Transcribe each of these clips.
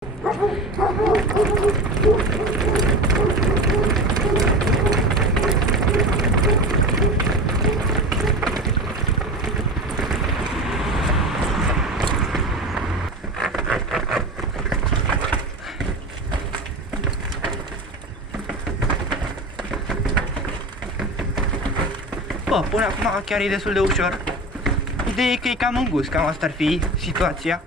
Bă, până acum chiar e destul de ușor. Ideea e că e cam îngust, cam asta ar fi situația.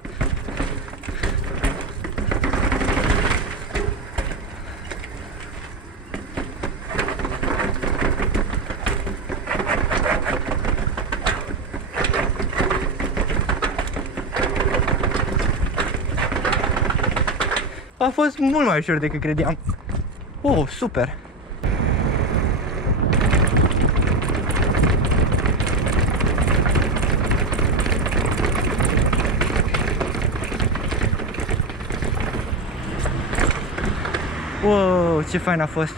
A fost mult mai ușor decât credeam. Oh, super! Wow, ce fain a fost!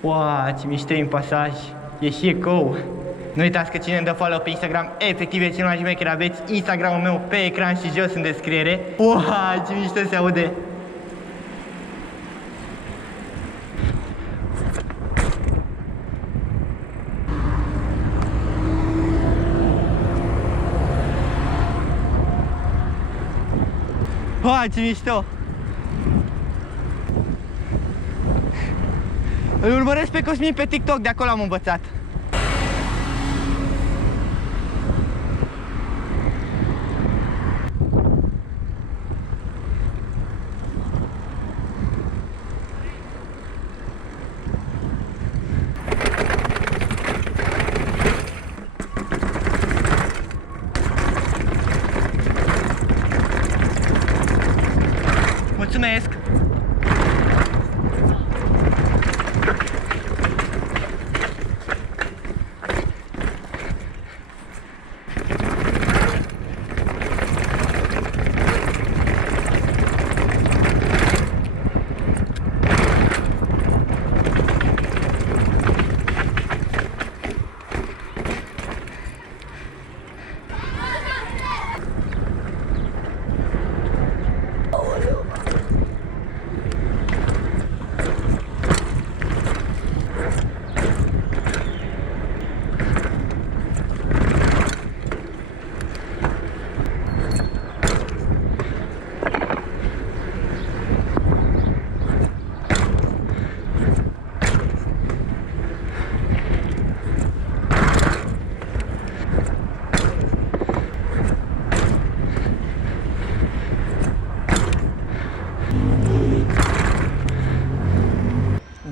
Wow, ce mișto e în pasaj, e și ecou. Nu uitați că cine îmi dă follow pe Instagram, efectiv e cel mai șmecher, aveți Instagramul meu pe ecran și jos în descriere. Wow, ce mișto se aude. Wow, ce mișto. Îl urmăresc pe Cosmin pe TikTok, de acolo am învățat. Mulțumesc!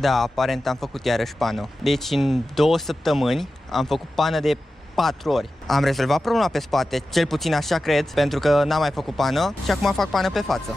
Da, aparent am făcut iarăși pană. Deci în 2 săptămâni am făcut pană de 4 ori. Am rezolvat problema pe spate, cel puțin așa cred, pentru că n-am mai făcut pană și acum fac pană pe față.